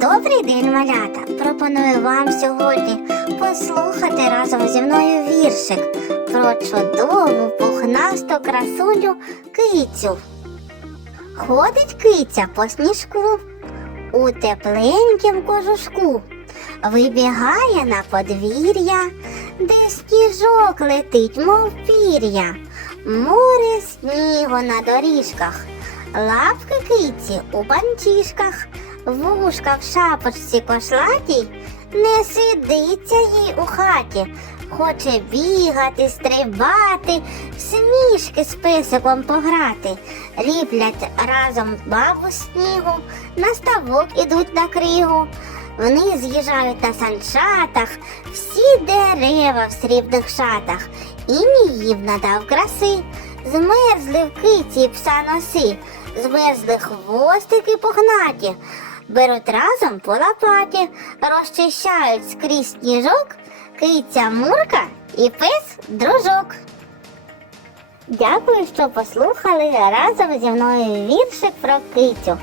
Добрий день, малята! Пропоную вам сьогодні послухати разом зі мною віршик про чудову пухнасту красуню кицю. Ходить киця по сніжку у тепленькім кожушку, вибігає на подвір'я, де сніжок летить, мов пір'я, море снігу на доріжках, лапки киці у банчишках, вушка в шапочці кошлатій, не сидиться їй у хаті, хоче бігати, стрибати, в сніжки з песиком пограти, ліплять разом бабу снігу, на ставок ідуть на кригу. Вони з'їжджають на санчатах, всі дерева в срібних шатах, і ні їм надав краси. Змерзли в киці пса носи, змерзли хвостики погнаті, беруть разом по лопаті, розчищають скрізь сніжок, киця мурка і пес дружок. Дякую, що послухали разом зі мною віршик про кицю.